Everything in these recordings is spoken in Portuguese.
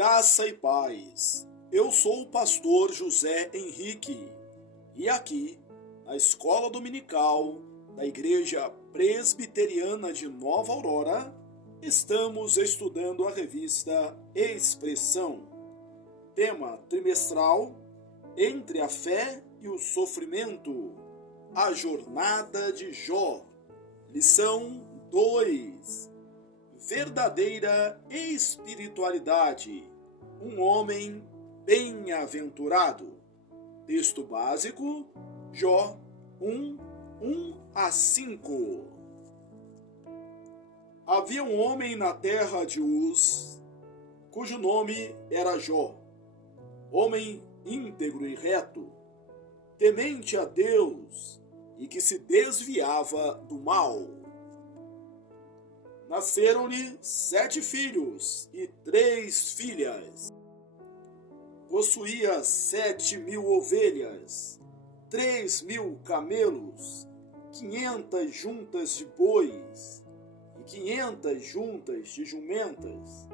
Graça e paz. Eu sou o pastor José Henrique e aqui, na Escola Dominical da Igreja Presbiteriana de Nova Aurora, estamos estudando a revista Expressão. Tema trimestral: Entre a Fé e o Sofrimento, a Jornada de Jó. Lição 2. Verdadeira espiritualidade. Um homem bem-aventurado. Texto básico, Jó 1:1-5. Havia um homem na terra de Uz, cujo nome era Jó, homem íntegro e reto, temente a Deus e que se desviava do mal. Nasceram-lhe 7 filhos e 3 filhas. Possuía 7.000 ovelhas, 3.000 camelos, 500 juntas de bois e 500 juntas de jumentas.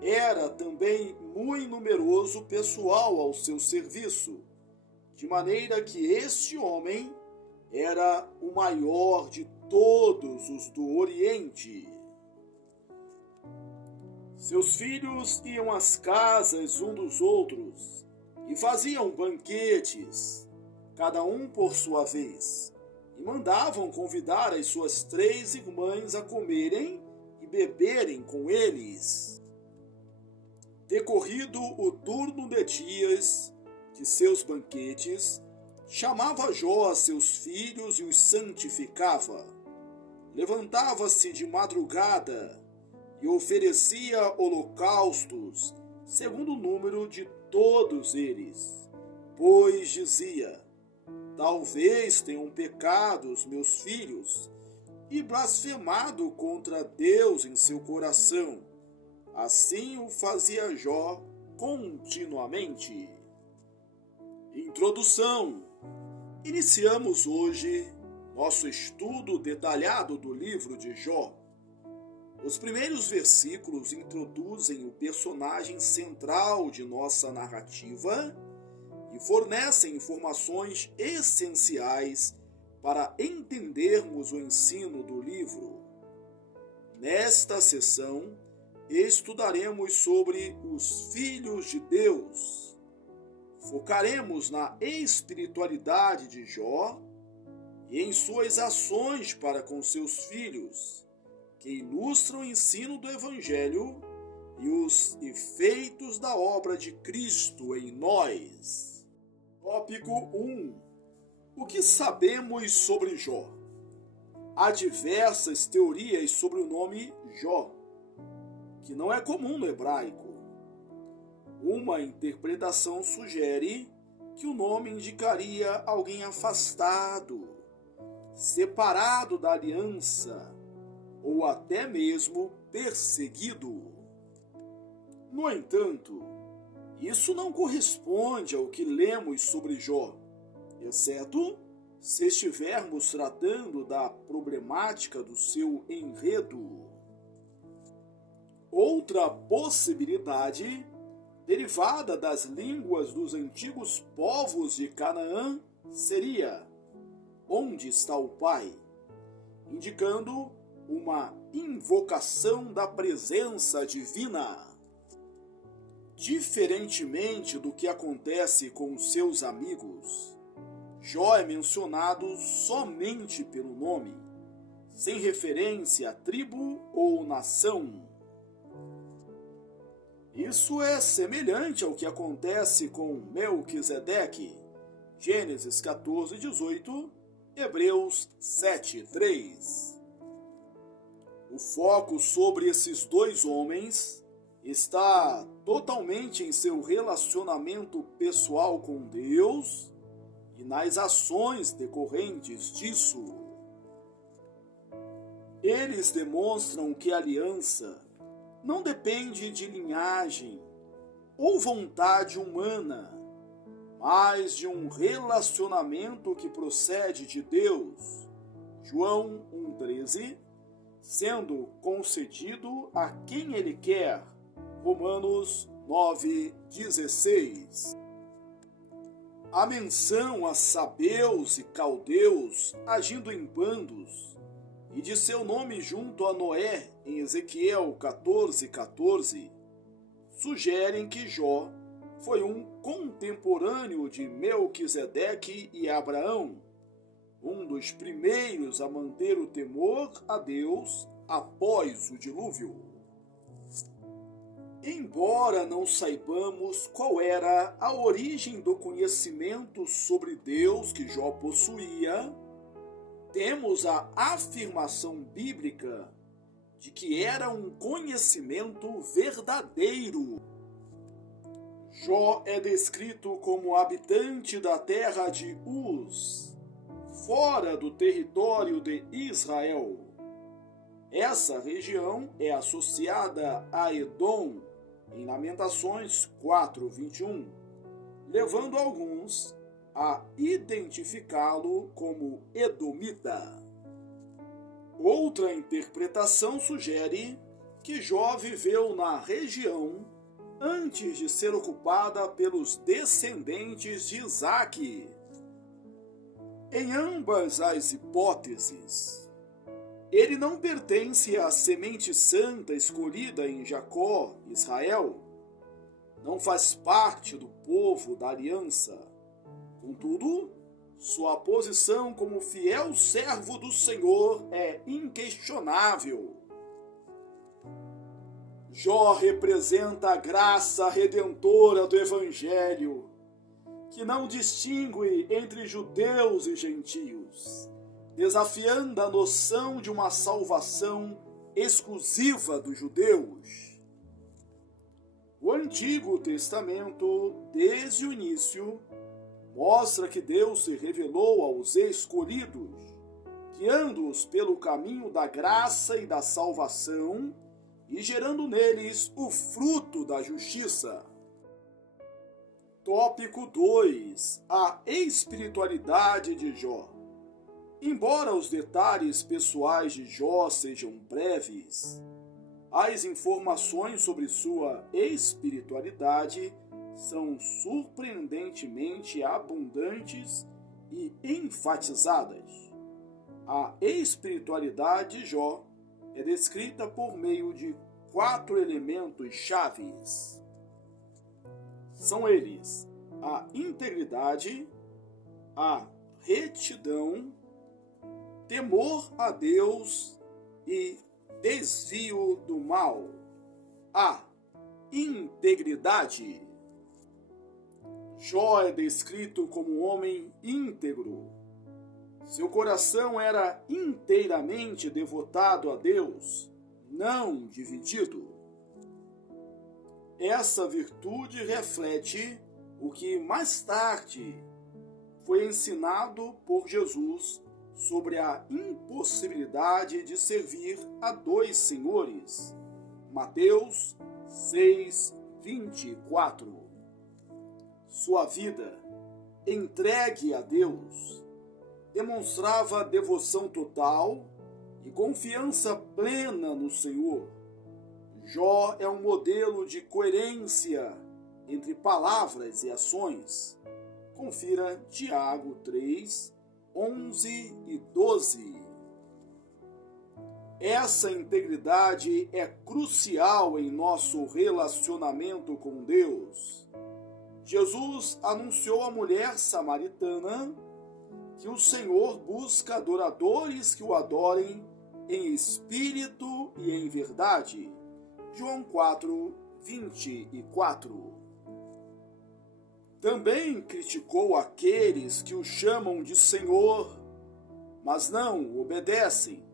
Era também muito numeroso pessoal ao seu serviço, de maneira que este homem era o maior de todos os do Oriente. Seus filhos iam às casas um dos outros e faziam banquetes, cada um por sua vez, e mandavam convidar as suas 3 irmãs a comerem e beberem com eles. Decorrido o turno de dias de seus banquetes, chamava Jó a seus filhos e os santificava. Levantava-se de madrugada e oferecia holocaustos, segundo o número de todos eles, pois dizia: talvez tenham pecado os meus filhos e blasfemado contra Deus em seu coração. Assim o fazia Jó continuamente. Introdução. Iniciamos hoje nosso estudo detalhado do livro de Jó. Os primeiros versículos introduzem o personagem central de nossa narrativa e fornecem informações essenciais para entendermos o ensino do livro. Nesta sessão, estudaremos sobre os filhos de Deus. Focaremos na espiritualidade de Jó e em suas ações para com seus filhos, que ilustram o ensino do Evangelho e os efeitos da obra de Cristo em nós. Tópico 1. O que sabemos sobre Jó? Há diversas teorias sobre o nome Jó, que não é comum no hebraico. Uma interpretação sugere que o nome indicaria alguém afastado, separado da aliança, ou até mesmo perseguido. No entanto, isso não corresponde ao que lemos sobre Jó, exceto se estivermos tratando da problemática do seu enredo. Outra possibilidade, derivada das línguas dos antigos povos de Canaã, seria: onde está o Pai? Indicando uma invocação da presença divina. Diferentemente do que acontece com seus amigos, Jó é mencionado somente pelo nome, sem referência a tribo ou nação. Isso é semelhante ao que acontece com Melquisedeque, Gênesis 14:18, Hebreus 7:3. O foco sobre esses 2 homens está totalmente em seu relacionamento pessoal com Deus e nas ações decorrentes disso. Eles demonstram que a aliança não depende de linhagem ou vontade humana, mas de um relacionamento que procede de Deus. João 1,13, sendo concedido a quem ele quer. Romanos 9:16. A menção a sabeus e caldeus agindo em bandos, e de seu nome junto a Noé em Ezequiel 14:14, sugerem que Jó foi um contemporâneo de Melquisedeque e Abraão, um dos primeiros a manter o temor a Deus após o dilúvio. Embora não saibamos qual era a origem do conhecimento sobre Deus que Jó possuía, temos a afirmação bíblica de que era um conhecimento verdadeiro. Jó é descrito como habitante da terra de Uz, fora do território de Israel. Essa região é associada a Edom, em Lamentações 4:21, levando alguns a identificá-lo como edomita. Outra interpretação sugere que Jó viveu na região antes de ser ocupada pelos descendentes de Isaque. Em ambas as hipóteses, ele não pertence à semente santa escolhida em Jacó, Israel. Não faz parte do povo da aliança. Contudo, sua posição como fiel servo do Senhor é inquestionável. Jó representa a graça redentora do Evangelho, que não distingue entre judeus e gentios, desafiando a noção de uma salvação exclusiva dos judeus. O Antigo Testamento, desde o início, mostra que Deus se revelou aos escolhidos, guiando-os pelo caminho da graça e da salvação e gerando neles o fruto da justiça. Tópico 2. A espiritualidade de Jó. Embora os detalhes pessoais de Jó sejam breves, as informações sobre sua espiritualidade são surpreendentemente abundantes e enfatizadas. A espiritualidade de Jó é descrita por meio de 4 elementos chaves. São eles: a integridade, a retidão, temor a Deus e desvio do mal. A integridade. Jó é descrito como um homem íntegro. Seu coração era inteiramente devotado a Deus, não dividido. Essa virtude reflete o que mais tarde foi ensinado por Jesus sobre a impossibilidade de servir a 2 senhores. Mateus 6:24. Sua vida, entregue a Deus, demonstrava devoção total e confiança plena no Senhor. Jó é um modelo de coerência entre palavras e ações. Confira Tiago 3:11 e 12. Essa integridade é crucial em nosso relacionamento com Deus. Jesus anunciou à mulher samaritana que o Senhor busca adoradores que o adorem em espírito e em verdade. João 4:24. Também criticou aqueles que o chamam de Senhor, mas não obedecem,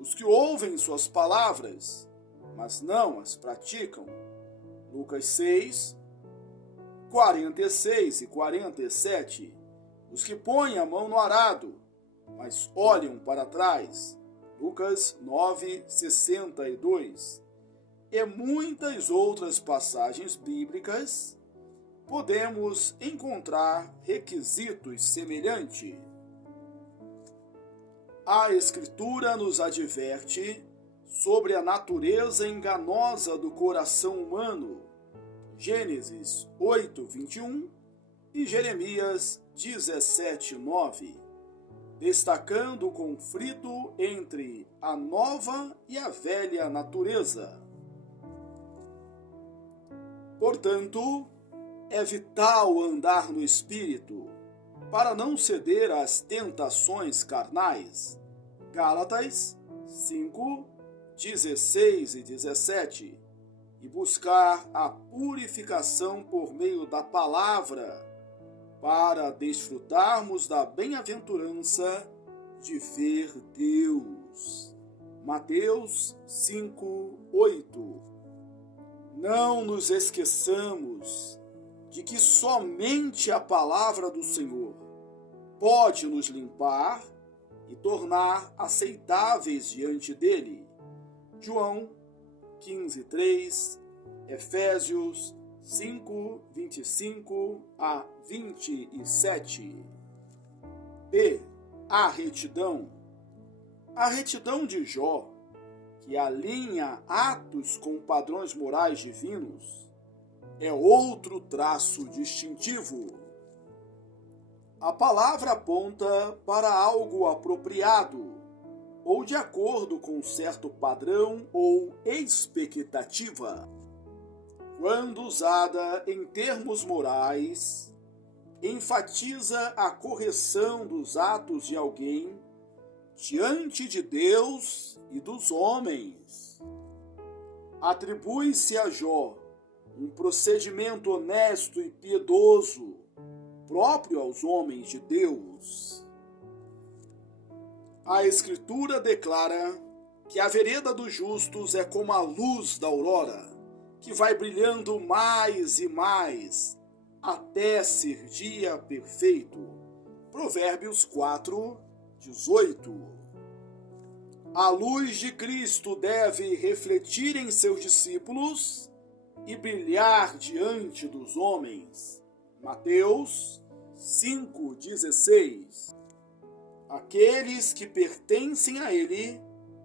os que ouvem suas palavras, mas não as praticam. Lucas 6:46 e 47. Os que põem a mão no arado, mas olham para trás. Lucas 9:62. E muitas outras passagens bíblicas, podemos encontrar requisitos semelhantes. A Escritura nos adverte sobre a natureza enganosa do coração humano Gênesis 8:21 e Jeremias 17:9, destacando o conflito entre a nova e a velha natureza. Portanto, é vital andar no Espírito para não ceder às tentações carnais. Gálatas 5:16 e 17, e buscar a purificação por meio da palavra, para desfrutarmos da bem-aventurança de ver Deus. Mateus 5:8. Não nos esqueçamos de que somente a palavra do Senhor pode nos limpar e tornar aceitáveis diante dele. João 15:3, Efésios 5:25 a 27. B. A retidão. A retidão de Jó, que alinha atos com padrões morais divinos, é outro traço distintivo. A palavra aponta para algo apropriado, ou de acordo com certo padrão ou expectativa. Quando usada em termos morais, enfatiza a correção dos atos de alguém diante de Deus e dos homens. Atribui-se a Jó um procedimento honesto e piedoso, próprio aos homens de Deus. A Escritura declara que a vereda dos justos é como a luz da aurora, que vai brilhando mais e mais, até ser dia perfeito. Provérbios 4:18. A luz de Cristo deve refletir em seus discípulos e brilhar diante dos homens. Mateus 5:16. Aqueles que pertencem a ele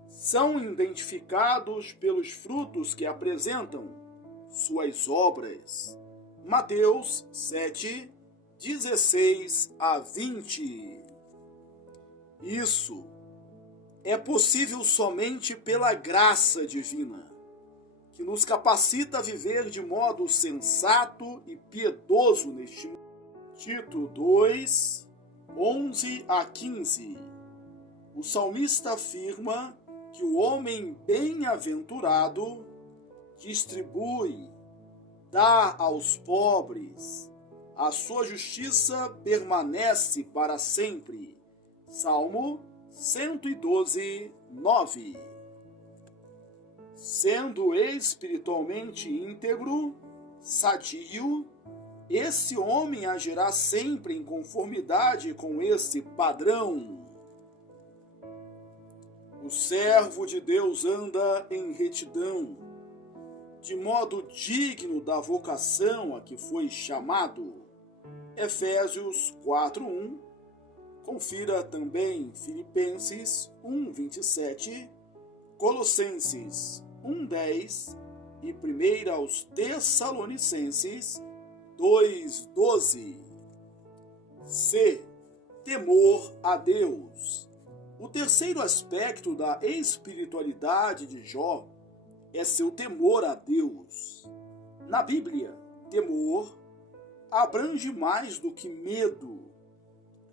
são identificados pelos frutos que apresentam, suas obras. Mateus 7:16 a 20. Isso é possível somente pela graça divina, que nos capacita a viver de modo sensato e piedoso neste mundo. Tito 2:11 a 15. O salmista afirma que o homem bem-aventurado distribui, dá aos pobres, a sua justiça permanece para sempre. Salmo 112:9. Sendo espiritualmente íntegro, sadio, esse homem agirá sempre em conformidade com esse padrão. O servo de Deus anda em retidão, de modo digno da vocação a que foi chamado. Efésios 4:1. Confira também Filipenses 1:27, Colossenses 1:10 e 1 aos Tessalonicenses 2:12. C. Temor a Deus. O terceiro aspecto da espiritualidade de Jó é seu temor a Deus. Na Bíblia, temor abrange mais do que medo,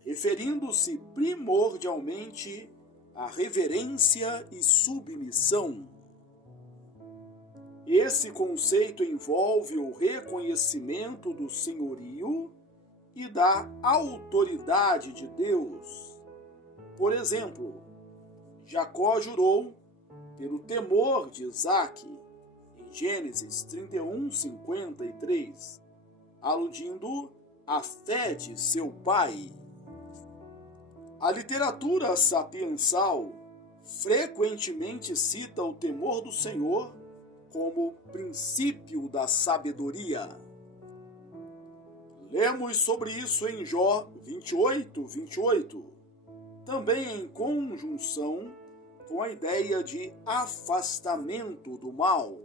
referindo-se primordialmente à reverência e submissão. Esse conceito envolve o reconhecimento do senhorio e da autoridade de Deus. Por exemplo, Jacó jurou pelo temor de Isaque, em Gênesis 31:53, aludindo à fé de seu pai. A literatura sapiensal frequentemente cita o temor do Senhor como princípio da sabedoria. Lemos sobre isso em Jó 28:28, também em conjunção com a ideia de afastamento do mal.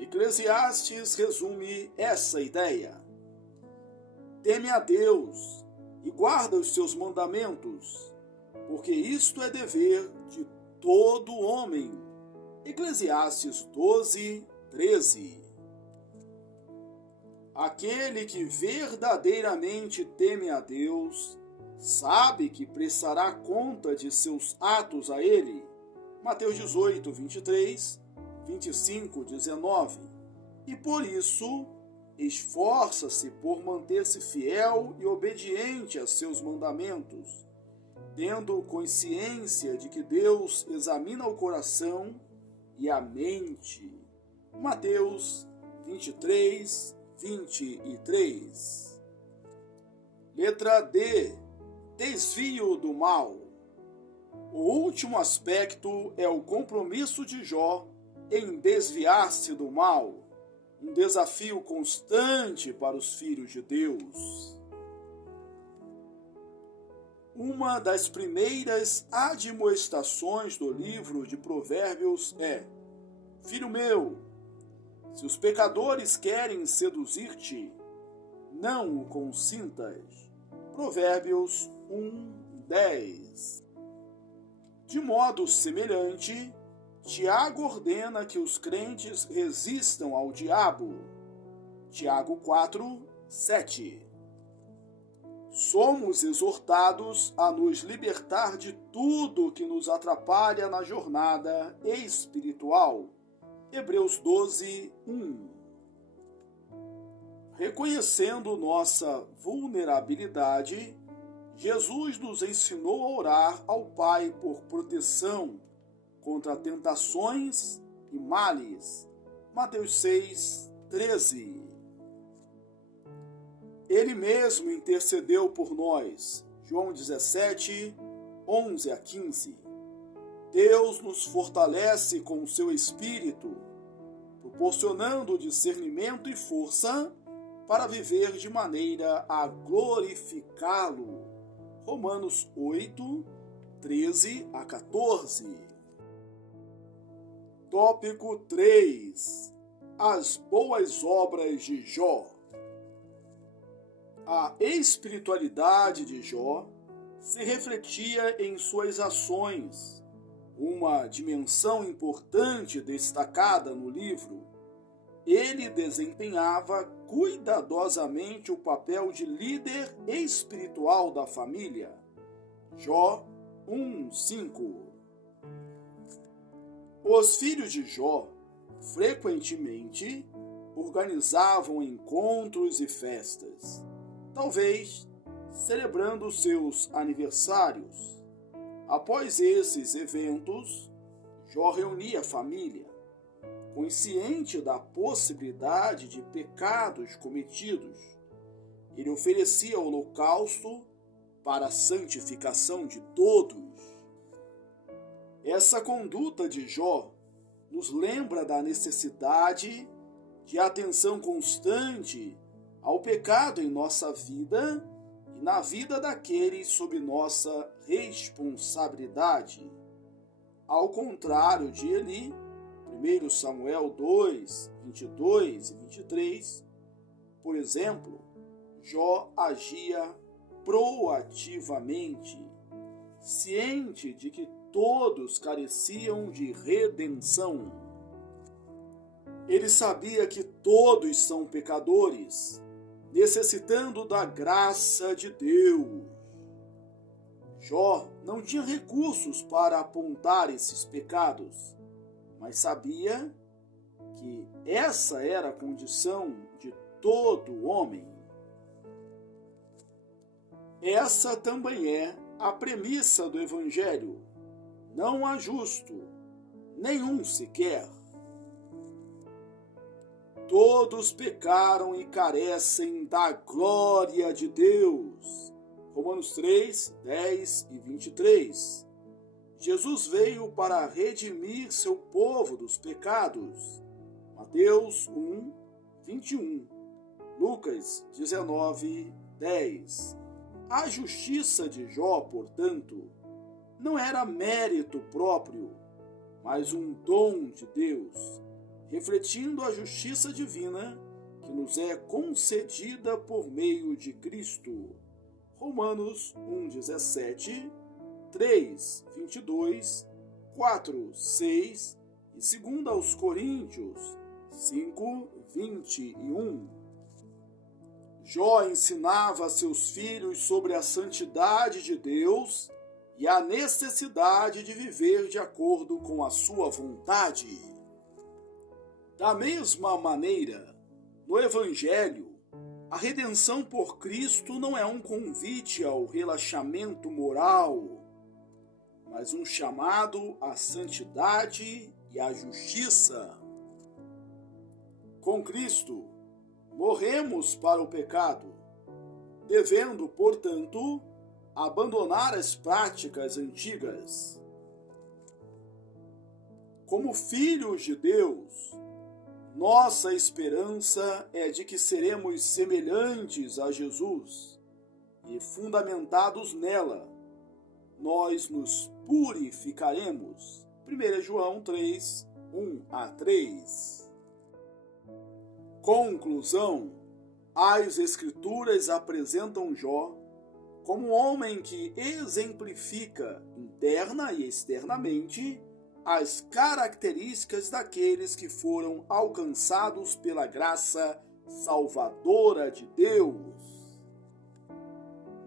Eclesiastes resume essa ideia. Teme a Deus e guarda os seus mandamentos, porque isto é dever de todo homem. Eclesiastes 12, 13. Aquele que verdadeiramente teme a Deus sabe que prestará conta de seus atos a Ele. Mateus 18, 23, 25, 19. E por isso esforça-se por manter-se fiel e obediente a seus mandamentos, tendo consciência de que Deus examina o coração e a mente. Mateus 23, 23. Letra D. Desvio do mal. O último aspecto é o compromisso de Jó em desviar-se do mal, um desafio constante para os filhos de Deus. Uma das primeiras admoestações do livro de Provérbios é: Filho meu, se os pecadores querem seduzir-te, não o consintas. Provérbios 1, 10. De modo semelhante, Tiago ordena que os crentes resistam ao diabo. Tiago 4, 7. Somos exortados a nos libertar de tudo que nos atrapalha na jornada espiritual. Hebreus 12, 1. Reconhecendo nossa vulnerabilidade, Jesus nos ensinou a orar ao Pai por proteção contra tentações e males. Mateus 6, 13. Ele mesmo intercedeu por nós. João 17, 11 a 15. Deus nos fortalece com o seu Espírito, proporcionando discernimento e força para viver de maneira a glorificá-lo. Romanos 8, 13 a 14. Tópico 3. As boas obras de Jó. A espiritualidade de Jó se refletia em suas ações, uma dimensão importante destacada no livro. Ele desempenhava cuidadosamente o papel de líder espiritual da família. Jó 1:5. Os filhos de Jó frequentemente organizavam encontros e festas, talvez celebrando seus aniversários. Após esses eventos, Jó reunia a família, consciente da possibilidade de pecados cometidos. Ele oferecia holocausto para a santificação de todos. Essa conduta de Jó nos lembra da necessidade de atenção constante ao pecado em nossa vida e na vida daqueles sob nossa responsabilidade. Ao contrário de Eli, 1 Samuel 2, 22 e 23, por exemplo, Jó agia proativamente, ciente de que todos careciam de redenção. Ele sabia que todos são pecadores, necessitando da graça de Deus. Jó não tinha recursos para apontar esses pecados, mas sabia que essa era a condição de todo homem. Essa também é a premissa do Evangelho. Não há justo, nenhum sequer. Todos pecaram e carecem da glória de Deus. Romanos 3, 10 e 23. Jesus veio para redimir seu povo dos pecados. Mateus 1, 21. Lucas 19, 10. A justiça de Jó, portanto, não era mérito próprio, mas um dom de Deus, refletindo a justiça divina que nos é concedida por meio de Cristo. Romanos 1:17, 3:22, 4:6 e 2 aos Coríntios 5:21. Jó ensinava a seus filhos sobre a santidade de Deus e a necessidade de viver de acordo com a sua vontade. Da mesma maneira, no Evangelho, a redenção por Cristo não é um convite ao relaxamento moral, mas um chamado à santidade e à justiça. Com Cristo, morremos para o pecado, devendo, portanto, abandonar as práticas antigas. Como filhos de Deus, nossa esperança é de que seremos semelhantes a Jesus e, fundamentados nela, nós nos purificaremos. 1 João 3, 1-3. Conclusão: as Escrituras apresentam Jó como um homem que exemplifica interna e externamente as características daqueles que foram alcançados pela graça salvadora de Deus.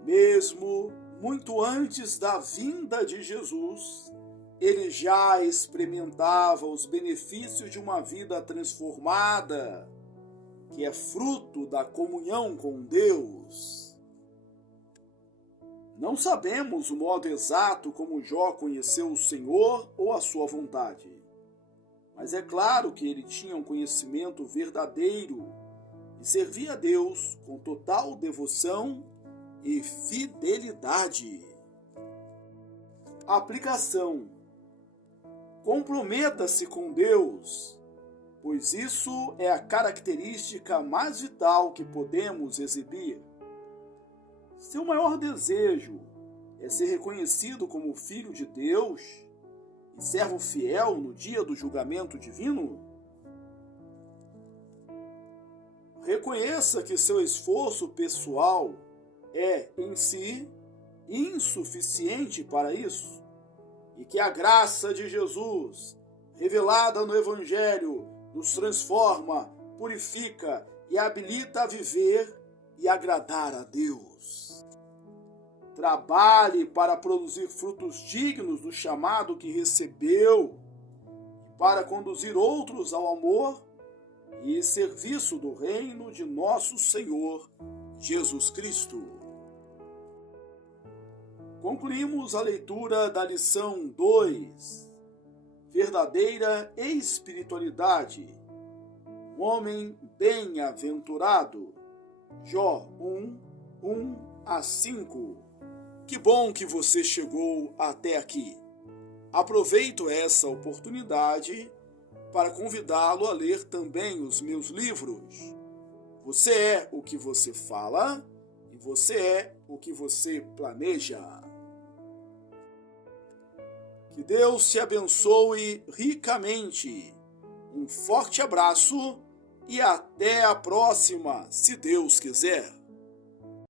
Mesmo muito antes da vinda de Jesus, ele já experimentava os benefícios de uma vida transformada, que é fruto da comunhão com Deus. Não sabemos o modo exato como Jó conheceu o Senhor ou a sua vontade, mas é claro que ele tinha um conhecimento verdadeiro e servia a Deus com total devoção e fidelidade. Aplicação: comprometa-se com Deus, pois isso é a característica mais vital que podemos exibir. Seu maior desejo é ser reconhecido como filho de Deus e servo fiel no dia do julgamento divino? Reconheça que seu esforço pessoal é, em si, insuficiente para isso e que a graça de Jesus, revelada no Evangelho, nos transforma, purifica e habilita a viver e agradar a Deus. Trabalhe para produzir frutos dignos do chamado que recebeu, para conduzir outros ao amor e serviço do reino de nosso Senhor Jesus Cristo. Concluímos a leitura da lição 2, verdadeira espiritualidade, um homem bem-aventurado, Jó 1:1-5. Que bom que você chegou até aqui. Aproveito essa oportunidade para convidá-lo a ler também os meus livros. Você é o que você fala e você é o que você planeja. Que Deus te abençoe ricamente. Um forte abraço e até a próxima, se Deus quiser.